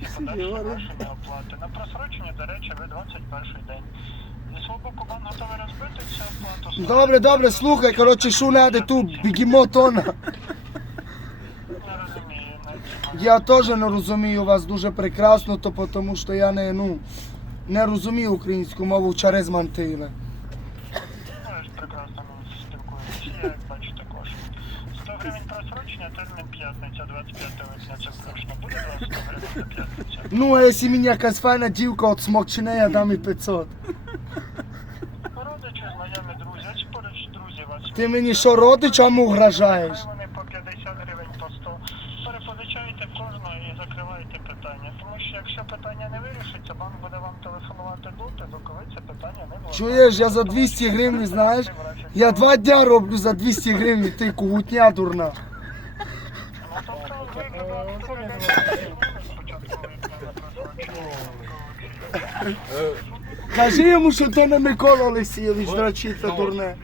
вашої оплати. На просрочення, до речі, ви 21 день. Зі свого боку банк готовий розбити цю оплату. Добре, добре, слухай, коротше, що надо тут, бігімо тона. Не розумію. не- Я теж не розумію вас дуже прекрасно, то тому що я не, ну, не розумію українську мову через мантили. Ви ж прекрасно спілкуєтеся, я як бачу також. 100 гривень просрочення, термін п'ятниця, 25 липня, це включно. Буде Ну, а якщо мені якась файна дівка от смокчине, я дам і 500. Родичі, знайомі, друзі, ось поруч друзі вас. Ти мені що, родичам угрожаєш? Вони по 50 гривень по 100. Перепозичаєте кожного і закриваєте питання. Тому що якщо питання не вирішиться, банк буде вам телефонувати доти, доки це питання не владнаєте. Чуєш, я за 200 гривень, знаєш, я два дня роблю за 200 гривень, ти кугутня дурна. Ну, тобто ви Кажи йому, що то не Микола Олексійович, дрочиться дурне.